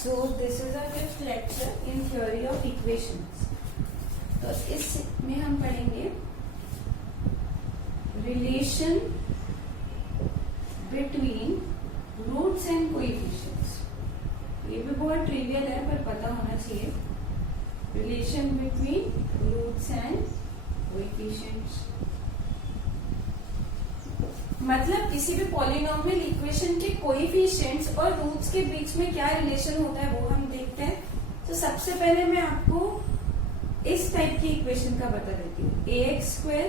So this is our fifth lecture in theory of equations. तो इसमें हम पढ़ेंगे relation between roots and coefficients. ये भी बहुत ट्रिवियल है पर पता होना चाहिए. Relation between roots and coefficients मतलब किसी भी पॉलिनोमियल इक्वेशन के कोएफिशिएंट्स और रूट्स के बीच में क्या रिलेशन होता है वो हम देखते हैं. तो सबसे पहले मैं आपको इस टाइप की इक्वेशन का बता देती हूँ. ax²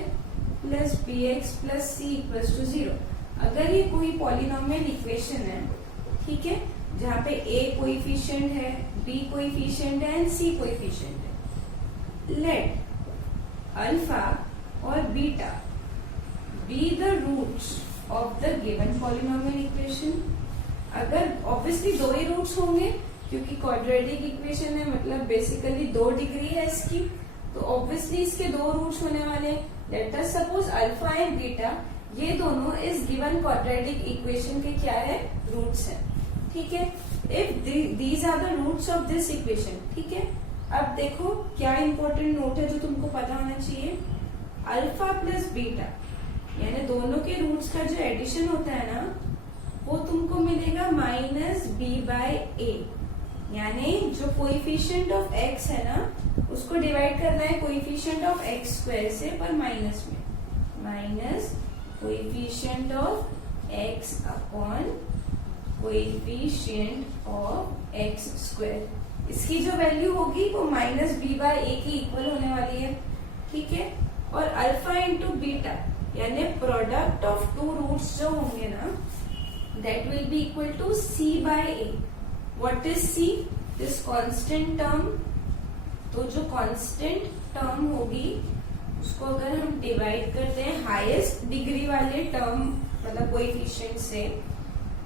plus bx plus c equals to 0. अगर ये कोई पॉलिनोमियल इक्वेशन है, ठीक है, जहाँ पे a कोएफिशिएंट है, b कोएफिशिएंट है एंड c कोएफिशिएंट है. लेट अल्फा और beta be the roots of the given polynomial equation. अगर ऑब्वियसली दो ही रूट्स होंगे क्योंकि क्वाड्रेटिक इक्वेशन है, मतलब बेसिकली 2 डिग्री है इसकी, तो ऑब्वियसली इसके दो रूट्स होने वाले. Late us suppose alpha and beta ये दोनों इस गिवन क्वाड्रेटिक इक्वेशन के क्या है, रूट्स है. ठीक है, if these are the roots of this equation. ठीक है, अब देखो क्या इंपॉर्टेंट नोट है जो तुमको पता होना चाहिए. अल्फा प्लस बीटा यानी दोनों के रूट्स का जो एडिशन होता है ना, वो तुमको मिलेगा माइनस बी बाय ए. यानी जो कोएफिशिएंट ऑफ एक्स है ना, उसको डिवाइड करना है कोएफिशिएंट ऑफ एक्स स्क्वायर से, पर माइनस में. Minus coefficient of x upon coefficient of x square. इसकी जो वैल्यू होगी वो माइनस बी बाय ए की इक्वल होने वाली है. ठीक है, और अल्फा इंटू बीटा यानी प्रोडक्ट ऑफ टू रूट्स जो होंगे ना, that will be equal to C by a. What is c? This constant term. तो जो कांस्टेंट टर्म होगी उसको अगर हम डिवाइड करते हैं हाईएस्ट डिग्री वाले टर्म मतलब कोएफिशिएंट से,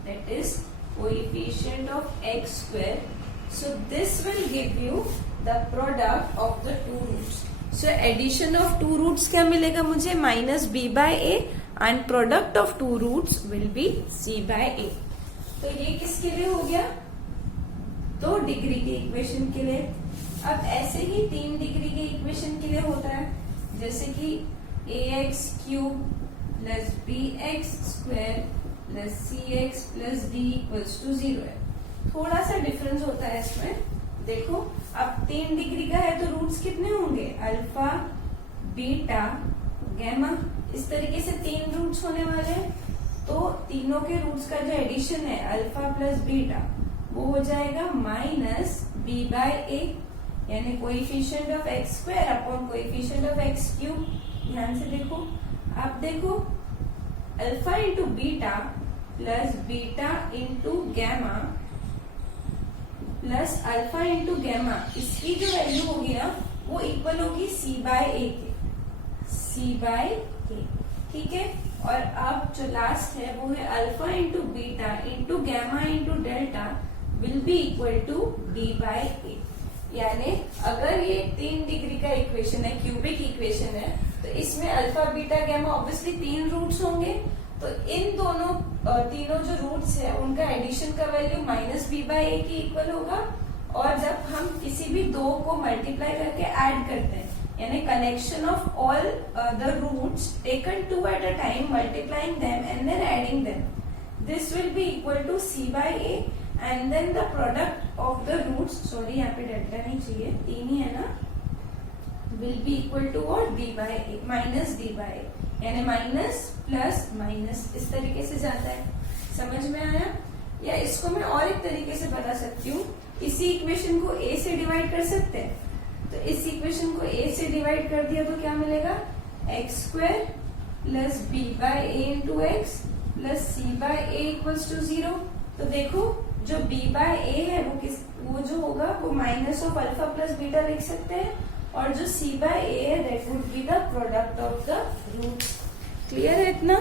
that is coefficient of x square. So this will give you the product of the two roots. So addition of two roots क्या मिलेगा मुझे? Minus b by A and product of two roots will be c by a. तो ये किसके लिए हो गया? 2 degree के इक्वेशन के लिए. अब ऐसे ही 3 डिग्री के इक्वेशन के लिए होता है, जैसे कि ax³ plus bx² plus cx plus d equals to 0 है. थोड़ा सा डिफरेंस होता है इसमें. देखो अब 3 डिग्री का है तो रूट्स कितने होंगे? Alpha, beta, gamma. इस तरीके से 3 रूट्स होने वाले हैं. तो तीनों के रूट्स का जो एडिशन है अल्फा प्लस बीटा वो हो जाएगा माइनस बी बाय ए यानी coefficient of x square upon coefficient of x³. ध्यान से देखो. अब देखो alpha into beta plus beta into gamma plus alpha into gamma, इसकी जो वैल्यू होगी ना वो इक्वल होगी सी बाय ए के. C by a. ठीक है, और अब जो लास्ट है वो है alpha into beta into gamma into delta will be equal to b by ए. यानी अगर ये 3 डिग्री का इक्वेशन है, क्यूबिक इक्वेशन है, तो इसमें alpha beta gamma obviously 3 roots होंगे. तो इन दोनों तीनों जो रूट्स है उनका एडिशन का वैल्यू माइनस बी बाय ए की इक्वल होगा. और जब हम किसी भी 2 को मल्टीप्लाई करके ऐड करते हैं यानी collection of all the roots taken 2 at a time, multiplying them and then adding them, this will be equal to C by A and then the product of the roots, sorry यहाँ पे delta नहीं चाहिए, 3 ही है ना, will be equal to और D by A minus D by ए यानी minus plus minus. इस तरीके से जाता है. समझ में आया? या इसको मैं और एक तरीके से बता सकती हूँ. इसी इक्वेशन को a से डिवाइड कर सकते हैं. तो इस इक्वेशन को a से डिवाइड कर दिया तो क्या मिलेगा? x² plus B by A into X plus C by A equals to 0. तो देखो जो b बाय ए है वो जो होगा वो minus of alpha plus beta लिख सकते हैं, और जो c बाय ए है that would be the product of the roots. Clear है इतना?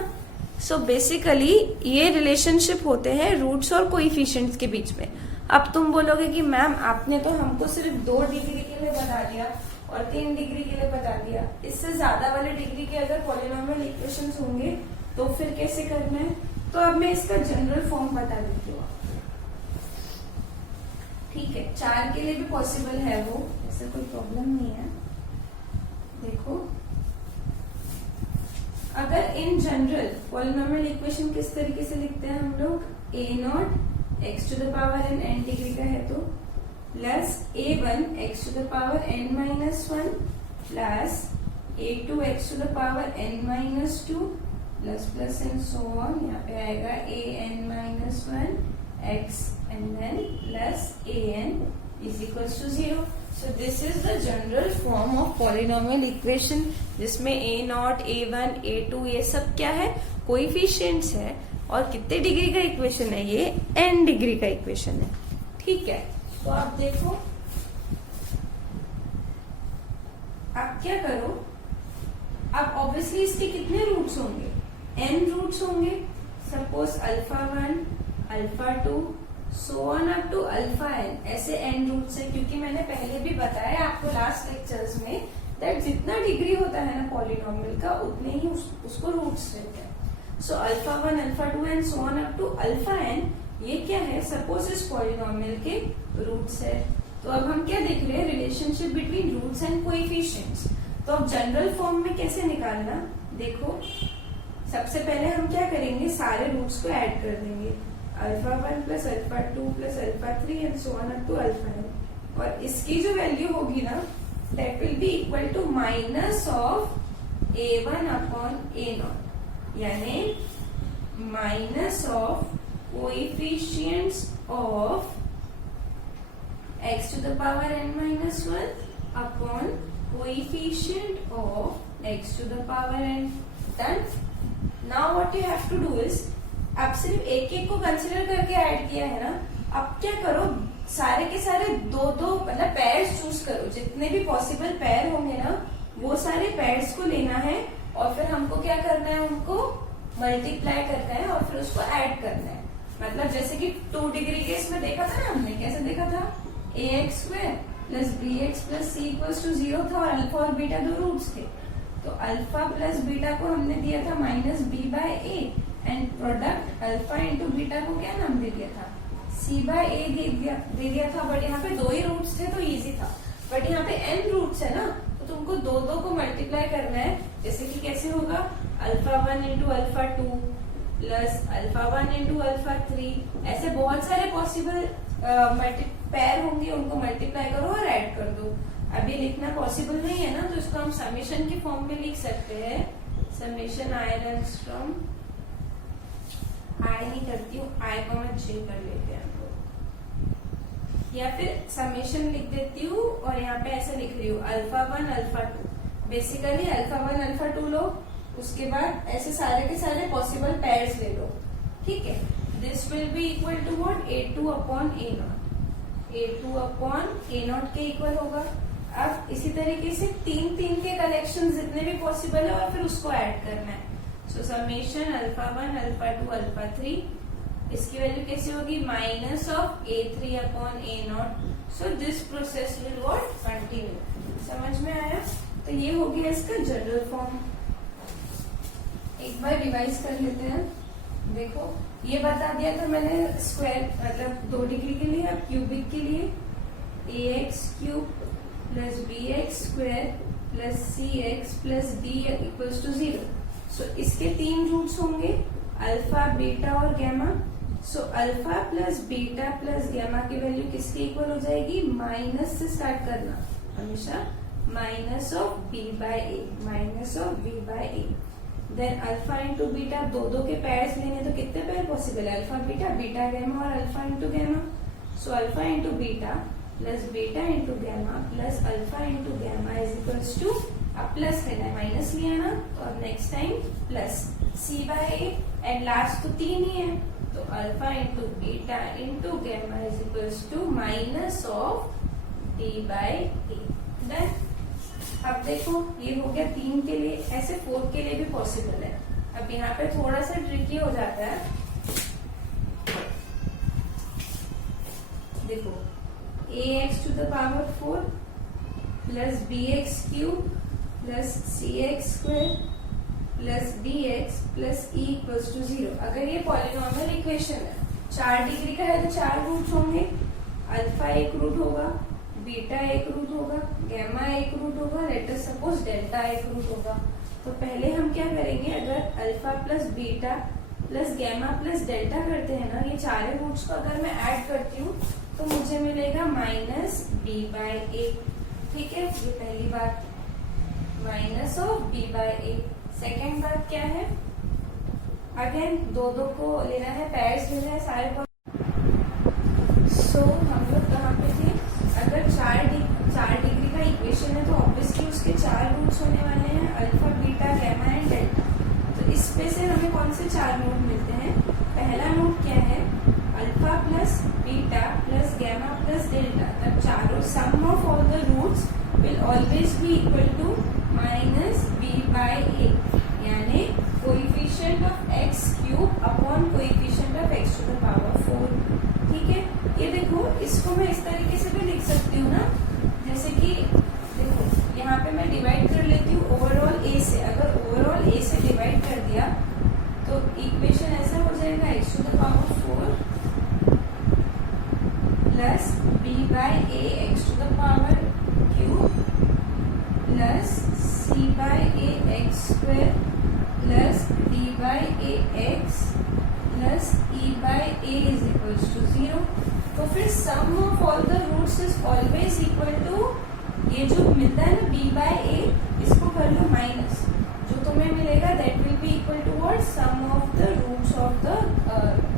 सो बेसिकली ये रिलेशनशिप होते हैं रूट्स और कोएफिशिएंट्स के बीच में. अब तुम बोलोगे कि मैम आपने तो हमको सिर्फ 2 डिग्री के लिए बता दिया और 3 डिग्री के लिए बता दिया, इससे ज्यादा वाले डिग्री के अगर पॉलिनोमियल इक्वेशंस होंगे तो फिर कैसे करना है? तो अब मैं इसका जनरल फॉर्म बता देती हूँ. ठीक है, 4 के लिए भी पॉसिबल है वो, ऐसा कोई प्रॉब्लम नहीं है। देखो अगर इन जनरल पॉलिनोमियल इक्वेशन किस तरीके से लिखते हैं हम लोग, a0 x to the power n degree का है तो plus a1 x to the power n-1 plus a2 x to the power n-2 plus plus and so on, यहाँ पे आएगा an-1 x and then plus an is equals to 0. So this is the general form of polynomial equation जिसमें a0, a1, a2 ये सब क्या है, coefficients है और कितने डिग्री का इक्वेशन है, ये n डिग्री का इक्वेशन है। ठीक है, तो आप देखो आप क्या करो, अब ऑब्वियसली इसके कितने रूट्स होंगे, n रूट्स होंगे। Suppose alpha 1, alpha 2 so on up to alpha n, ऐसे n रूट्स है, क्योंकि मैंने पहले भी बताया आपको लास्ट लेक्चर्स में दैट जितना डिग्री होता है ना पॉलिनोमियल का उतने ही उसको रूट्स रहते हैं। So alpha 1, alpha 2 and so on up to alpha n, ये क्या है, सपोज इस पॉलिनोमियल के रूट्स है। तो अब हम क्या देख रहे हैं, relationship between roots and coefficients. तो अब जनरल फॉर्म में कैसे निकालना, देखो सबसे पहले हम क्या करेंगे, सारे रूट्स को ऐड कर देंगे, alpha 1 plus alpha 2 plus alpha 3 and so on up to alpha n, और इसकी जो वैल्यू होगी ना that will be equal to minus of a1 upon a0, यानी minus of coefficients of x to the power n-1 upon coefficient of x to the power n। Done. Now what you have to do is, अब सिर्फ एक एक को consider करके add किया है ना, अब क्या करो, सारे के सारे दो दो मतलब पेयर्स चूज करो, जितने भी पॉसिबल पेयर होंगे ना वो सारे पेयर्स को लेना है और फिर हमको क्या करना है, उनको मल्टीप्लाई करना है और फिर उसको ऐड करना है। मतलब जैसे कि 2 डिग्री के इसमें देखा था ना हमने, कैसे देखा था, ax² plus bx plus c equals to 0 था और अल्फा और बीटा दो रूट्स थे। तो अल्फा प्लस बीटा को हमने दिया था minus b by a and product alpha into beta को क्या नाम दे दिया था, c बाय a दे दिया था। बट यहाँ पे 2 ही रूट्स थे तो इजी था, बट यहाँ पे n रूट्स है ना, तो तुमको दो दो को मल्टीप्लाई करना है। जैसे कि कैसे होगा, alpha 1 into alpha 2 plus alpha 1 into alpha 3, ऐसे बहुत सारे पॉसिबल पेयर होंगे, उनको मल्टीप्लाई करो और ऐड कर दो। अभी लिखना पॉसिबल नहीं है ना, तो इसको हम समेशन की फॉर्म में लिख सकते हैं, समेशन आई रन्स फ्रॉम, आई नहीं करती हूँ, आई को मैं j कर लेते हैं तो, या फिर समेशन लिख देती हूँ और यहाँ पे ऐसे लिख रही हूँ alpha 1 alpha 2, basically alpha 1 alpha 2 लो, उसके बाद ऐसे सारे के सारे पॉसिबल पेयर्स ले लो। ठीक है, this will be equal to what, a2 upon a0, a2 upon a0 के इक्वल होगा। अब इसी तरीके से 3 के कलेक्शन जितने भी पॉसिबल है और फिर उसको ऐड करना है। सो समेशन अल्फा 1 अल्फा 2 अल्फा 3, इसकी वैल्यू कैसे होगी, minus of a3 upon a0। So this process will what, continue. समझ में आया? तो ये हो गया इसका जनरल फॉर्म। एक बार रिवाइज कर लेते हैं। देखो ये बता दिया था मैंने स्क्वायर मतलब 2 डिग्री के लिए, अब क्यूबिक के लिए ax³ plus bx² plus cx plus d equals to 0। So इसके 3 रूट्स होंगे, अल्फा बीटा और gamma. So alpha plus beta plus gamma की वैल्यू किसके इक्वल हो जाएगी, माइनस से स्टार्ट करना हमेशा, minus of b by a, minus of b by a। Then alpha into beta, दो के पेयर्स लेंगे तो कितने पेयर पॉसिबल है, अल्फा बीटा, बीटा गैमा और alpha into gamma. So alpha into beta plus beta into gamma plus alpha into gamma is equals to, अब plus लेना है, माइनस लिया ना तो अब next time plus c by a, and last तो 3 ही है तो alpha into beta into gamma is equals to minus of d by a। Then अब देखो ये हो गया 3 के लिए, ऐसे 4 के लिए भी पॉसिबल है। अब यहाँ पे थोड़ा सा ट्रिकी हो जाता है, देखो ax to the power 4 plus bx³ plus cx² plus dx plus e equals to 0। अगर ये पॉलिनोमियल इक्वेशन है, 4 डिग्री का है तो 4 रूट्स होंगे, अल्फा एक रूट होगा, बीटा एक रूट होगा, गैमा एक रूट होगा, लेट अस सपोज डेल्टा एक रूट होगा। तो पहले हम क्या करेंगे, अगर alpha plus beta plus gamma plus delta करते हैं ना, ये चारों रूट्स को अगर मैं ऐड करती हूँ तो मुझे मिलेगा माइनस बी बाय ए। ठीक है, ये पहली बात, minus of B by A. Second बात क्या है, अगेन दो दो को लेना है, पेयर्स लेना है सारे को। सो हम लोग कहाँ पे थे, अगर 4 डिग्री का इक्वेशन है तो ऑब्वियसली उसके 4 रूट्स होने वाले हैं, alpha beta gamma and delta. तो इसमें से हमें कौन से 4 रूट मिलते हैं, पहला रूट क्या है, alpha plus beta plus gamma plus delta, तब चारों sum of all the roots will always be equal to minus b by ए, यानी coefficient of x cube upon coefficient of x to the power 4। ठीक है, ये देखो, इसको मैं इस तरीके से भी लिख सकती हूँ ना, जैसे कि देखो यहाँ पे मैं डिवाइड कर लेती हूँ ओवरऑल ए से। अगर ओवरऑल ए से डिवाइड कर दिया तो इक्वेशन ऐसा हो जाएगा x to the power 4 plus B by a x to the power cube plus C by a x square plus d by a x plus e by a is equals to 0। तो फिर sum of all the roots is always equal to, ये जो मिलता है ना B by ए, इसको कर लो minus, जो तुम्हें मिलेगा that will be equal to what, sum of the roots of the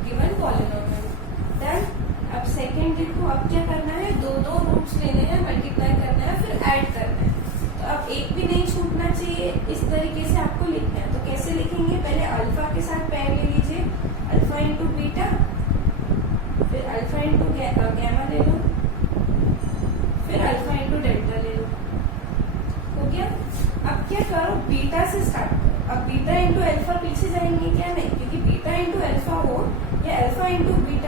given polynomial. Then अब सेकंड देखो, अब क्या करना है, दो रूट्स लेने हैं, मल्टीप्लाई करना है, फिर ऐड करना है। तो अब एक भी नहीं छूटना चाहिए, इस तरीके से आपको लिखना है। तो कैसे लिखेंगे, पहले अल्फा के साथ पैर ले लीजिए, अल्फा इंटू बीटा, फिर अल्फा इंटू गैमा ले लो, फिर अल्फा इंटू डेल्टा ले लो। हो गया। अब क्या करो, बीटा से स्टार्ट करो। अब बीटा इंटू अल्फा पीछे जाएंगे क्या, नहीं, क्योंकि बीटा इंटू अल्फा हो या अल्फा इंटू बीटा